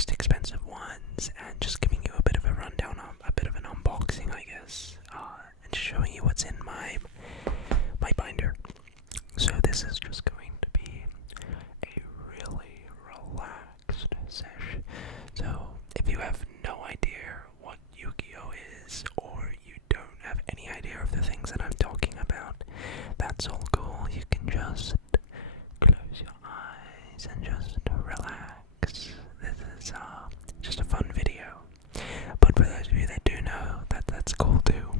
most expensive ones, and just giving you a bit of a rundown, a bit of an unboxing, I guess, and showing you what's in my binder. So this is just going to be a really relaxed session. So if you have no idea what Yu-Gi-Oh is, or you don't have any idea of the things that I'm talking about, that's all cool. You can just close your eyes and just relax. This is just a fun video. But for those of you that do know, that's cool too.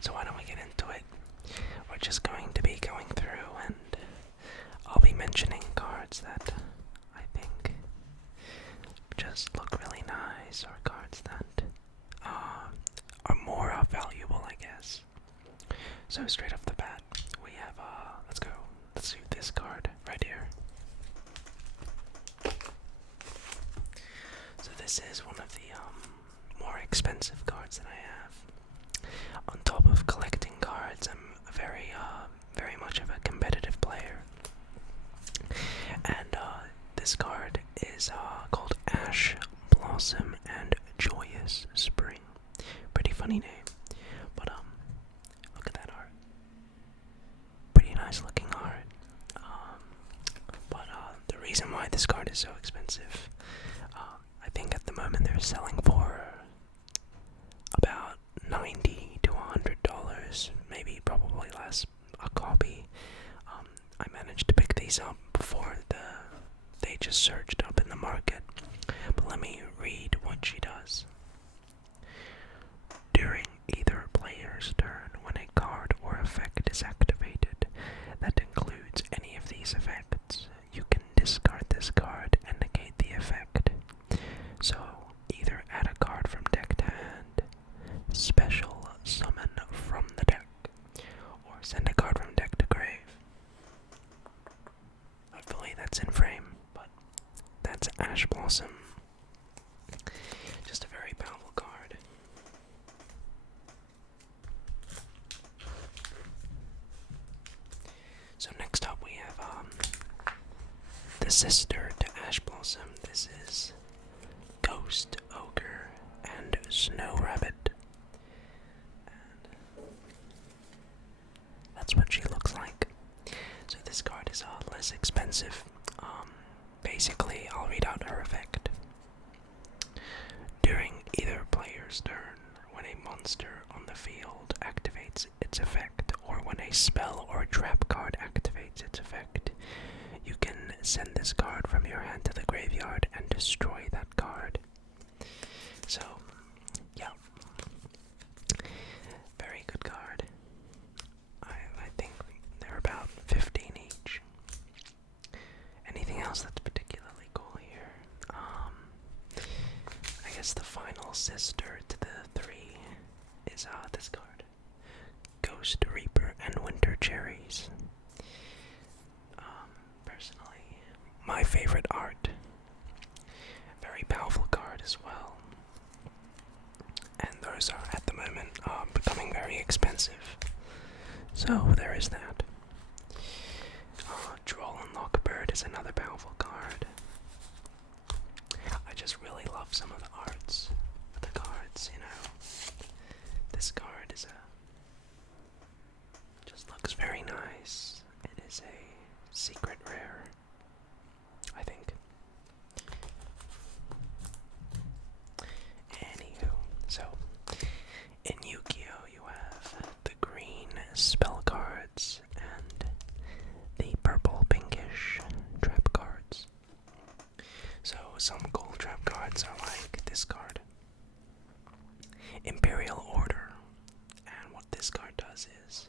So why don't we get into it? We're just going to be going through, and I'll be mentioning cards that I think just look really nice, or cards that are more valuable, I guess. So straight off the bat, we have, let's do this card right here. So this is one of the more expensive cards that I have. On top of collecting cards, I'm very much of a competitive player. And this card is called Ash Blossom and Joyous Spring. Pretty funny name, but look at that art. Pretty nice looking art. But the reason why this card is so expensive, I think at the moment they're selling for about $90 to $100, maybe probably less, a copy. I managed to pick these up before they just surged up in the market. But let me read what she does. During either player's turn, when a card or effect is activated that includes any of these effects, you can discard this card and negate the effect. So, either add a card from deck to hand, special summon from the deck, or send a card from deck to grave. Hopefully that's in frame, but that's Ash Blossom. Just a very powerful card. So next up we have the sister to Ash Blossom. This is Ghost Ogre and Snow Rabbit. And that's what she looks like. So this card is less expensive. Basically, I'll read out her effect. During either player's turn, when a monster on the field activates its effect, or when a spell or trap card activates its effect, you can send this card from your hand to the graveyard and destroy that card. So, yeah. Very good card. I think they're about 15 each. Anything else that's particularly cool here? I guess the final sister to the three is this card. Ghost Reaper and Winter Cherries. Personally, my favorite art. Very powerful card as well. And those are at the moment becoming very expensive. So there is that. Troll and Lockbird is another powerful card. I just really love some of the arts of the cards, you know. This card is just looks very nice. It is a secret rare, I think. Anywho, so in Yu-Gi-Oh you have the green spell cards and the purple pinkish trap cards. So some cool trap cards are like this card, Imperial Order, and what this card does is,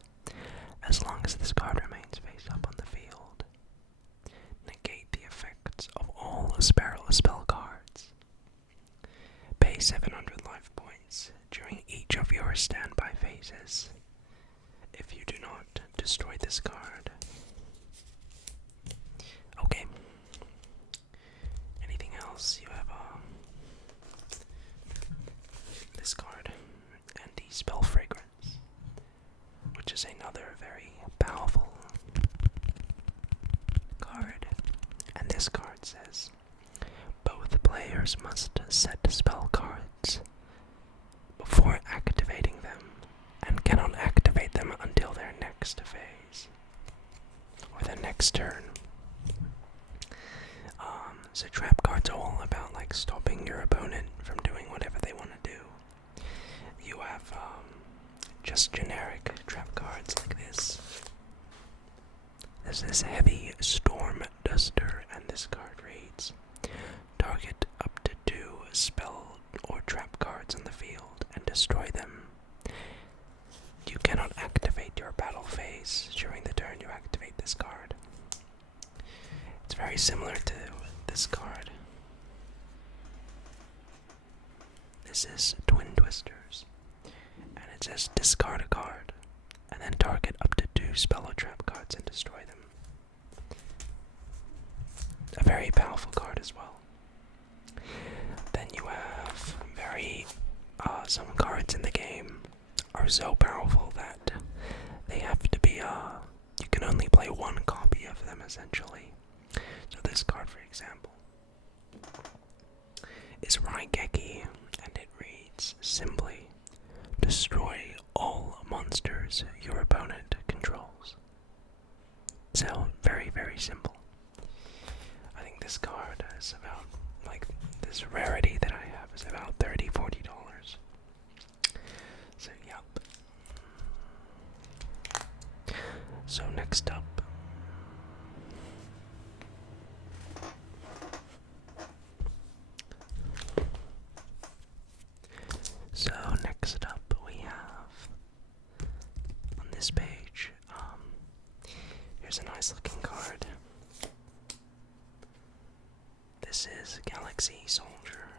as long as this card remains face up on the field, negate the effects of all spell cards. Pay 700 life points during each of your standby phases. If you do not destroy this card. Okay. Anything else? You have this card, Anti-Spell Fragrance, which is another very powerful card. And this card says, both players must set spell cards before activating them, and cannot activate them until their next phase, or the next turn. So trap cards are all about like stopping your opponent from doing whatever they want to do. You have just generic trap cards like this. There's this heavy storm duster, and this card reads, target up to 2 spell or trap cards on the field and destroy them. You cannot activate your battle phase during the turn you activate this card. It's very similar to this card. This is Twin Twisters, and it says discard a card, and then target up to 2 spell or trap cards and destroy them. A very powerful card as well. Then you have some cards in the game are so powerful that they have to be, you can only play one copy of them essentially. So this card, for example, is Raigeki, and it reads simply, destroy all monsters your opponent controls. So, very, very simple. I think this card is about, like, this rarity that I have is about $30-40. So, yep. So, next up. We have on this page, here's a nice looking card. This is Galaxy Soldier,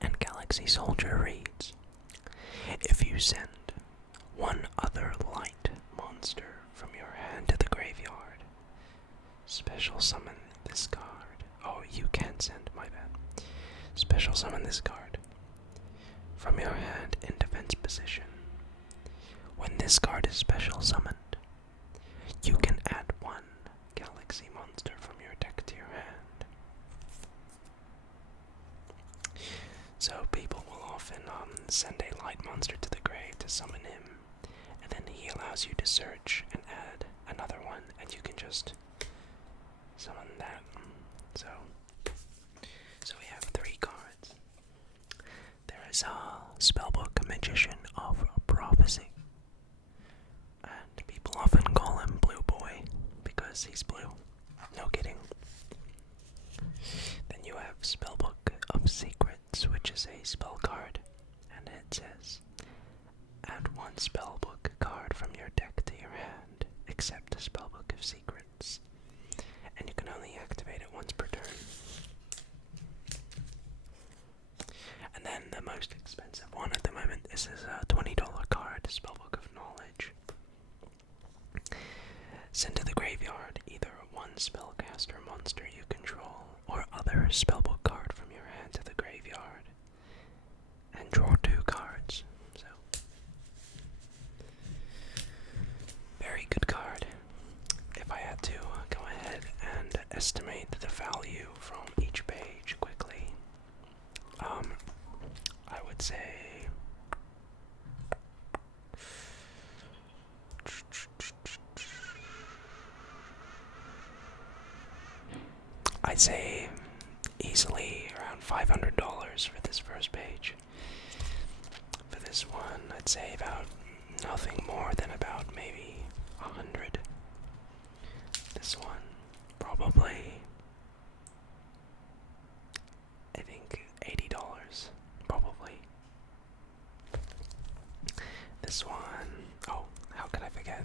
and Galaxy Soldier reads, if you send one other light monster from your hand to the graveyard, special summon this card. Oh, you can send, my bad. Special summon this card from your hand in defense position. When this card is special summoned, you can add 1 galaxy monster from your deck to your hand. So people will often send a light monster to the grave to summon him, and then he allows you to search and add another one, and you can just summon that. So we have 3 cards. There is a spellbook Magician of Prophecy, and people often call him Blue Boy because he's blue. No kidding. Then you have Spellbook of Secrets, which is a spell card, and it says, add 1 spellbook card from your deck to your hand, except the Spellbook of Secrets, and you can only activate it once per turn. And then the most expensive one at the moment, this is a $20 card, Spellbook of Knowledge. Send to the graveyard either 1 spellcaster monster you control, or other spellbook card from your hand to the graveyard, and draw 2 cards. So, very good card. If I had to go ahead and estimate the value from each page quickly, I would say easily around $500 for this first page. For this one, I'd say about nothing more than about maybe 100. This one, probably, I think $80, probably. This one, oh, how could I forget?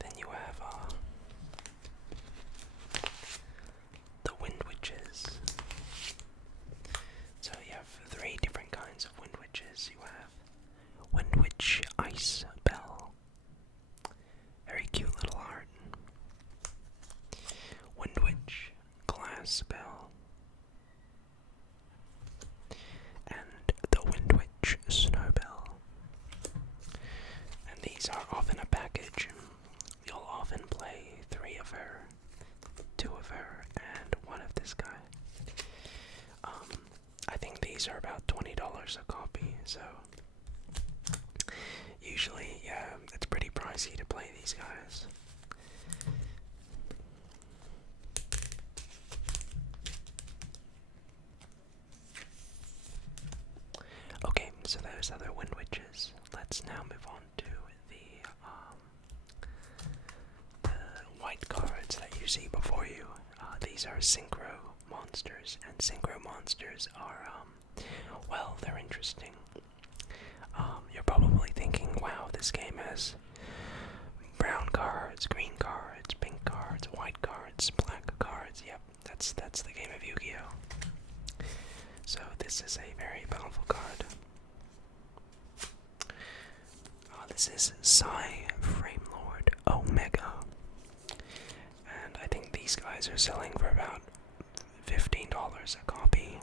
Then you have, the Wind Witches. So you have 3 different kinds of Wind Witches. You have Wind Witch Ice Bell. Very cute little art. Wind Witch Glass Bell. And the Wind Witch Snowbell. And these are often a package. You'll often play 3 of her, 2 of her, and 1 of this guy. these are about $20 a copy, so usually, yeah, it's pretty pricey to play these guys. Okay, so those other Wind Witches. Let's now move on to the white cards that you see before you. These are synchro monsters, and synchro monsters are, well, they're interesting. You're probably thinking, wow, this game has brown cards, green cards, pink cards, white cards, black cards. Yep, that's the game of Yu-Gi-Oh! So this is a very powerful card. This is Psy Framelord Omega. And I think these guys are selling for about $15 a copy,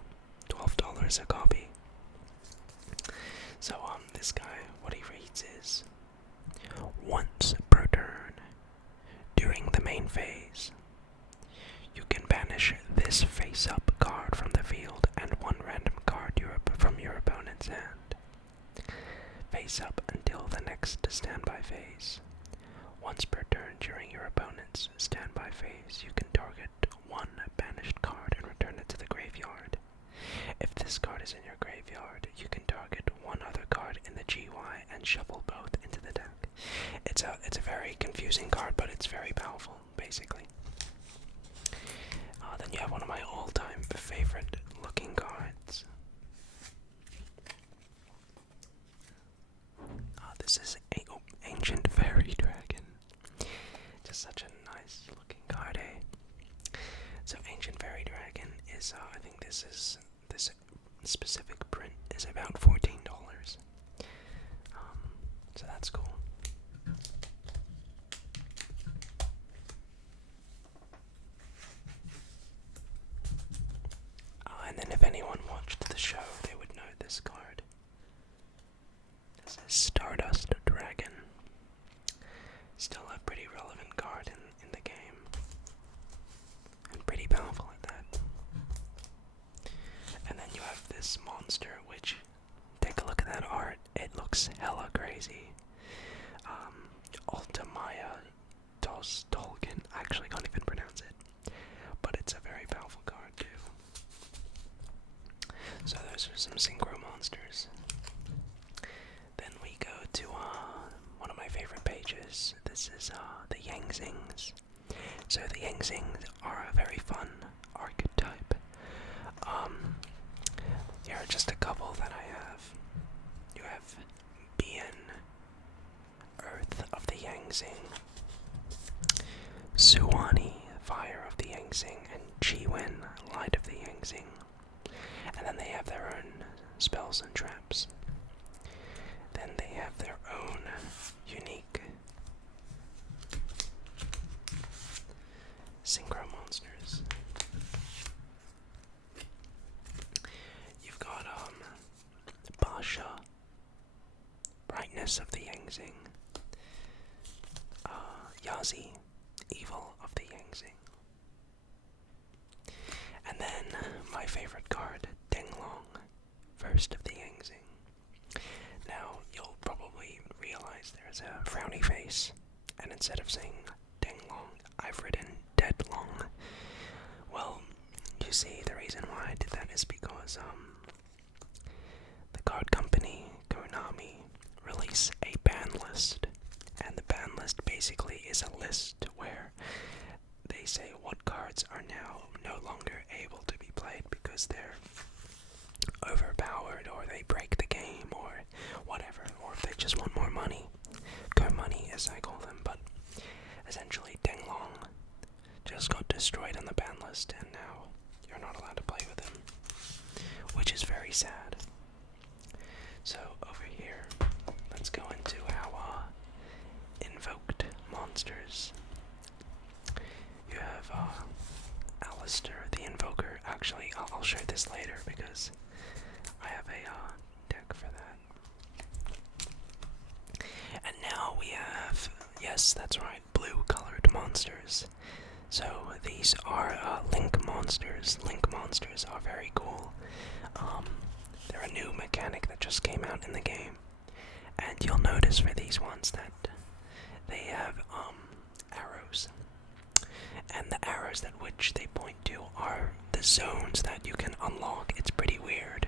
$12 a copy. So this guy, what he reads is, once per turn, during the main phase, you can banish this face-up card from the field and one random card from your opponent's hand. Face up until the next standby phase. Once per turn during your opponent's standby phase, you can target one banished card and return it to the graveyard. If this card is in your graveyard, you can target one other card in the GY and shuffle both into the deck. It's a very confusing card, but it's very powerful, basically. Then you have one of my all-time favorite looking cards. This is Ancient Fairy Dragon. Just such a nice looking card, eh? So Ancient Fairy Dragon is, I think this specific print is about $14. So that's cool. And then if anyone watched the show, they would know this card. This is Stardust Dragon. Still a pretty relevant card in the game. And pretty powerful at that. And then you have this monster, which, take a look at that art. It looks hella crazy. Ultimaya Tolkien. I actually can't even pronounce it. But it's a very powerful card too. So those are some synchro monsters. Then we go to one of my favorite pages. This is the Yangzings. So the Yangzings are a very fun archetype. Here are just a couple that I have. You have Bien, Earth of the Yangzing, Suwani, Fire of the Yangzing, and Chiwen, Light of the Yangzing. And then they have their own spells and traps. Then they have their own unique synchro monsters. You've got Basha, Brightness of the Yangzing, Yazi, Evil of the Yangzing. And then my favorite card, Denglong, First of the Yangzing. Now, you'll probably realize there's a frowny face, and instead of saying Denglong, I've written Deadlong. Well, you see, the reason why I did that is because, the card company, Konami, release a ban list, and the ban list basically is a list where they say what cards are now no longer able to be played because they're overpowered, or they break the game, or whatever, or if they just want more money. Go money, as I call them, but essentially Denglong just got destroyed on the ban list, and now you're not allowed to play with him, which is very sad. So over here, let's go into our invoked monsters. You have Alistair the Invoker. Actually, I'll show this later because I have a deck for that. And now we have, yes, that's right, blue colored monsters. So these are Link monsters. Link monsters are very cool. They're a new mechanic that just came out in the game. And you'll notice for these ones that they have arrows. And the arrows that which they point to are the zones that you can unlock. It's pretty weird.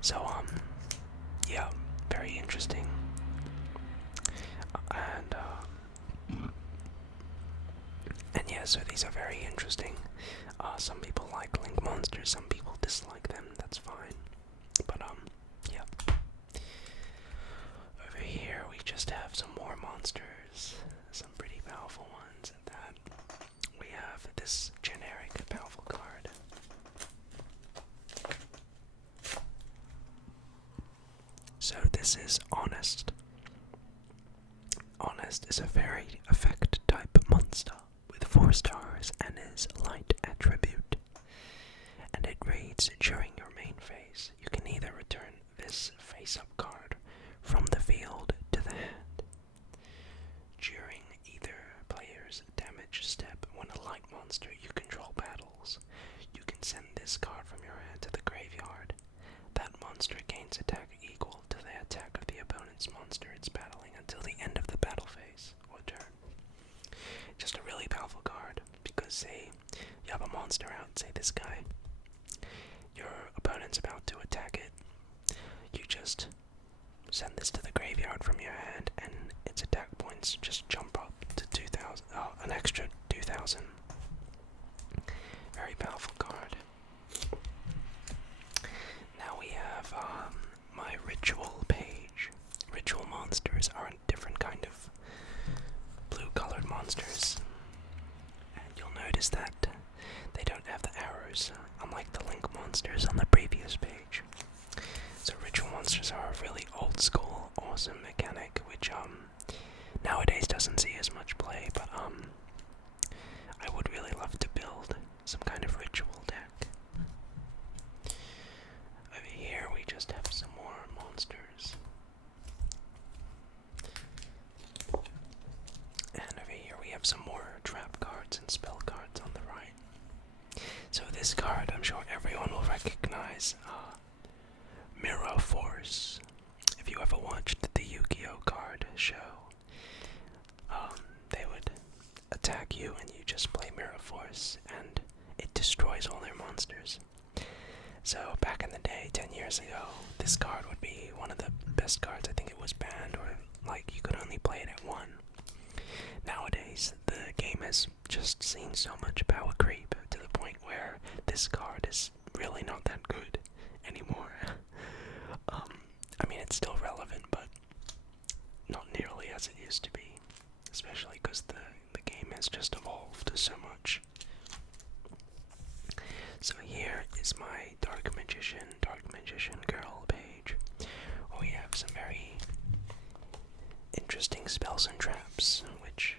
So, yeah, very interesting. And yeah, so these are very interesting. Some people like link monsters, some people dislike them, that's fine. But, yeah. Over here we just have some more monsters, some pretty powerful ones at that. We have this generic powerful card. So this is Honest. Honest is a very effect type monster with 4 stars and is light attribute. And it reads, during your main phase, you can either return this face-up card from the field to the hand. During either player's damage step, when a light monster you control battles, you can send this card from your hand to the graveyard. That monster gains attack equal to the attack of the opponent's monster it's battling until the end of the battle phase or turn. Just a really powerful card, because say you have a monster out, say this guy, your opponent's about to attack it, you just send this to the graveyard from your hand and its attack points just jump up to 2,000, an extra 2,000. Very powerful card. Now we have my ritual page. Ritual monsters are a different kind of blue-colored monsters, and you'll notice that they don't have the arrows, unlike the link monsters on the previous page. So ritual monsters are a really old-school, awesome mechanic, which nowadays doesn't see as much play, but I would really love to build some kind of ritual deck. Over here we just have some more monsters. And over here we have some more trap cards and spell cards on the right. So this card, I'm sure everyone will recognize, Mirror Force. If you ever watched the Yu-Gi-Oh card show, they would attack you and you just play Mirror Force and it destroys all their monsters. So back in the day, 10 years ago, this card would be one of the best cards. I think it was banned, or like you could only play it at 1. Nowadays, the game has just seen so much power creep to the point where this card is really not that good anymore. I mean, it's still relevant, but not nearly as it used to be, especially because the game has just evolved so much. So here is my Dark Magician Girl page, where we have some very interesting spells and traps, which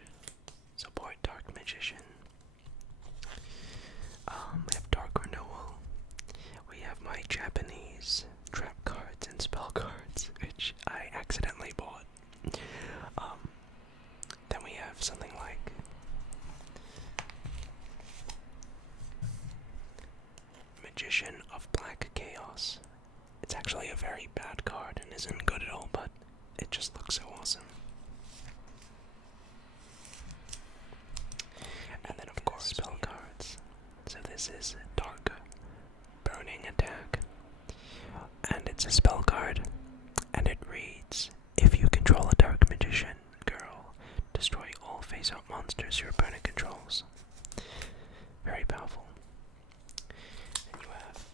support Dark Magician. We have Dark Renewal. We have my Japanese trap cards and spell cards, which I accidentally bought. Then we have something like Magician of Black Chaos. It's actually a very bad card and isn't good at all, but it just looks so awesome. And then of course spell cards. So this is Dark Burning Attack, and it's a spell card, and it reads, if you control a Dark Magician Girl, destroy all face-up monsters your opponent controls. Very powerful. And you have,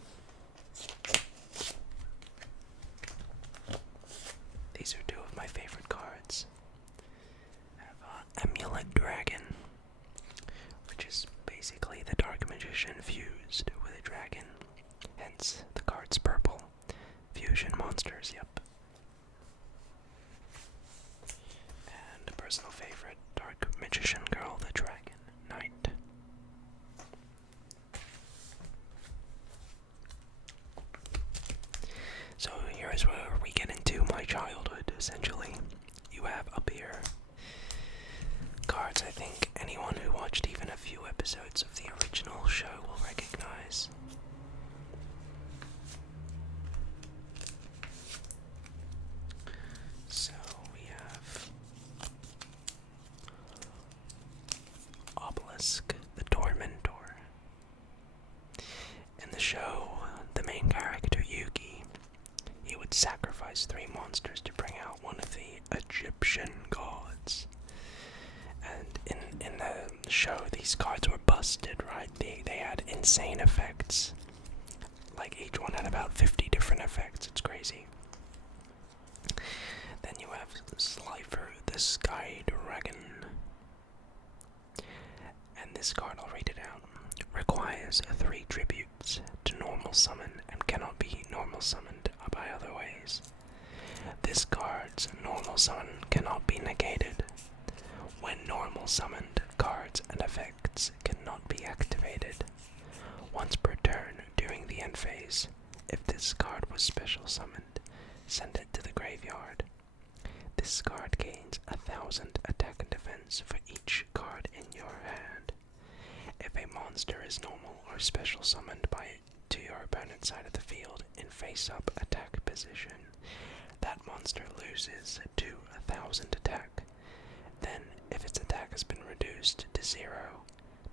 these are 2 of my favorite cards. I have Amulet Dragon, which is basically the Dark Magician fused with a dragon, hence the card's purple. Fusion monsters, yep. And a personal favorite, Dark Magician Girl, the Dragon Knight. So here is where we get into my childhood, essentially. You have up here cards I think anyone who watched even a few episodes of the original show will recognize. They had insane effects. Like each one had about 50 different effects. It's crazy. Then you have Slifer, the Sky Dragon. And this card, I'll read it out. Requires 3 tributes to normal summon and cannot be normal summoned by other ways. This card's normal summon cannot be negated. When normal summoned, cards and effects cannot be activated. Once per turn during the end phase, if this card was special summoned, send it to the graveyard. This card gains 1,000 attack and defense for each card in your hand. If a monster is normal or special summoned to your opponent's side of the field in face-up attack position, that monster loses to 1,000 attack. Then, if its attack has been reduced to 0,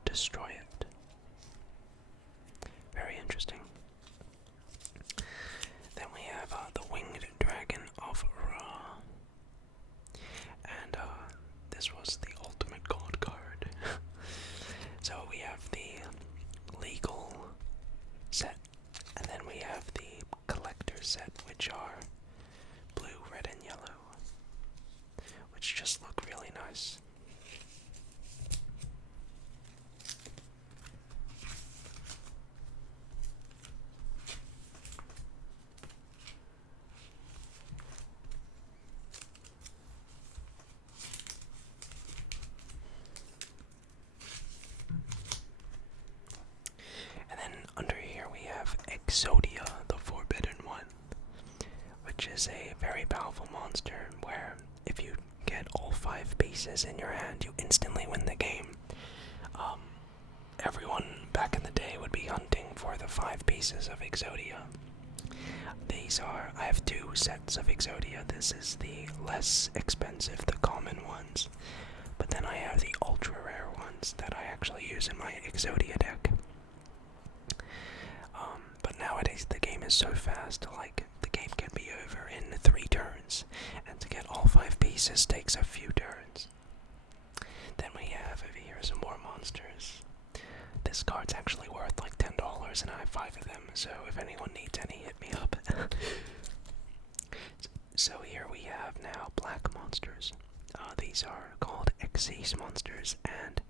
destroy it. Very interesting. Then we have the Winged Dragon of Ra. And this was the ultimate god card. So we have the legal set, and then we have the collector set, which are blue, red, and yellow, which just look really nice. And then under here we have Exodia, the Forbidden One, which is a very powerful monster where if you get all 5 pieces in your hand, you instantly win the game. Everyone back in the day would be hunting for the 5 pieces of Exodia. I have 2 sets of Exodia. This is the less expensive, the common ones. But then I have the ultra rare ones that I actually use in my Exodia deck. But nowadays the game is so fast, like, the game can be over in 3 turns, and to get all 5 pieces takes a few turns. Then we have over here some more monsters. This card's actually worth like $10, and I have 5 of them, so if anyone needs any, hit me up. So here we have now black monsters. These are called Xyz monsters, and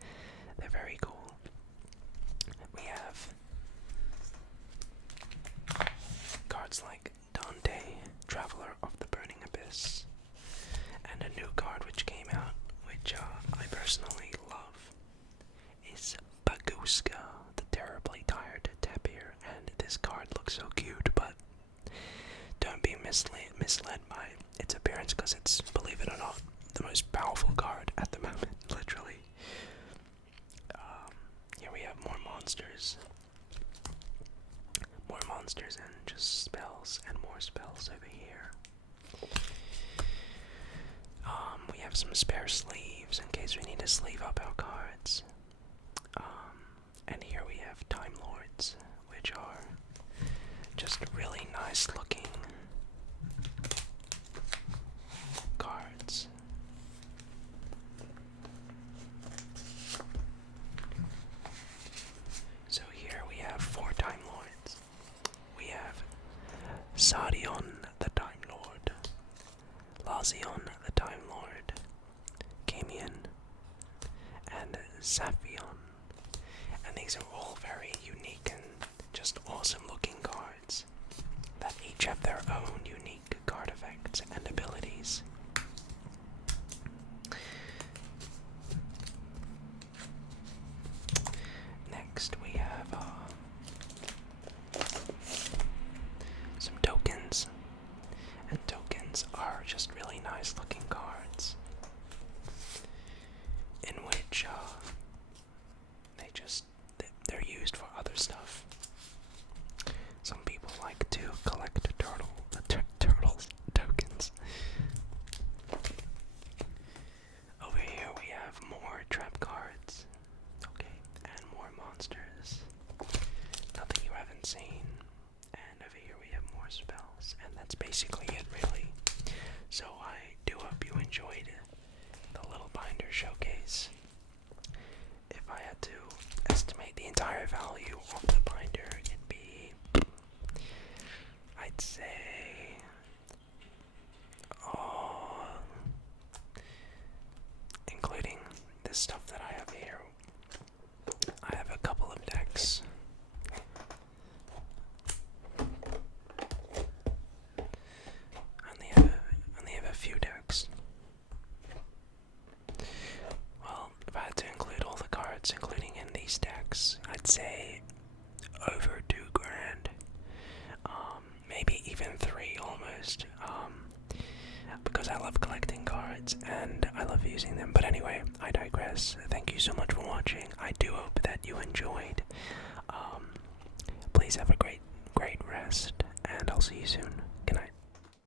they're very cool. We have cards like Dante, Traveler of the Burning Abyss, and a new card which came out, which I personally love, is Baguska, the Terribly Tired Tapir. And this card looks so cute, but don't be misled by its appearance, because it's, believe it or not, the most powerful card at the moment, literally. Here we have more monsters. More monsters and just spells, and more spells over here. We have some spare sleeves in case we need to sleeve up our cards. And here we have Timelords, which are just really nice looking cards. So here we have 4 Time Lords. We have Sadion the Time Lord, Lazion the Time Lord, Camion, and Zaphion. And these are all very unique and just awesome looking cards that each have their own unique card effects and abilities. Next we have some tokens, and tokens are just really nice looking cards in which they're used for other stuff. Some people like to collect turtles tokens. Over here we have more trap cards, okay, and more monsters. Nothing you haven't seen. And over here we have more spells, and that's basically it, really. So I do hope you enjoyed the little binder showcase. If I had to estimate estimate the entire value of the binder, it'd be, I'd say, oh, including this stuff that I have here, I have a couple of decks. Only have a few decks. Well, if I had to include all the cards, including in these decks, I'd say over $2,000. Maybe even 3 almost. Because I love collecting cards and I love using them. But anyway, I digress. Thank you so much for watching. I do hope that you enjoyed. Please have a great rest, and I'll see you soon.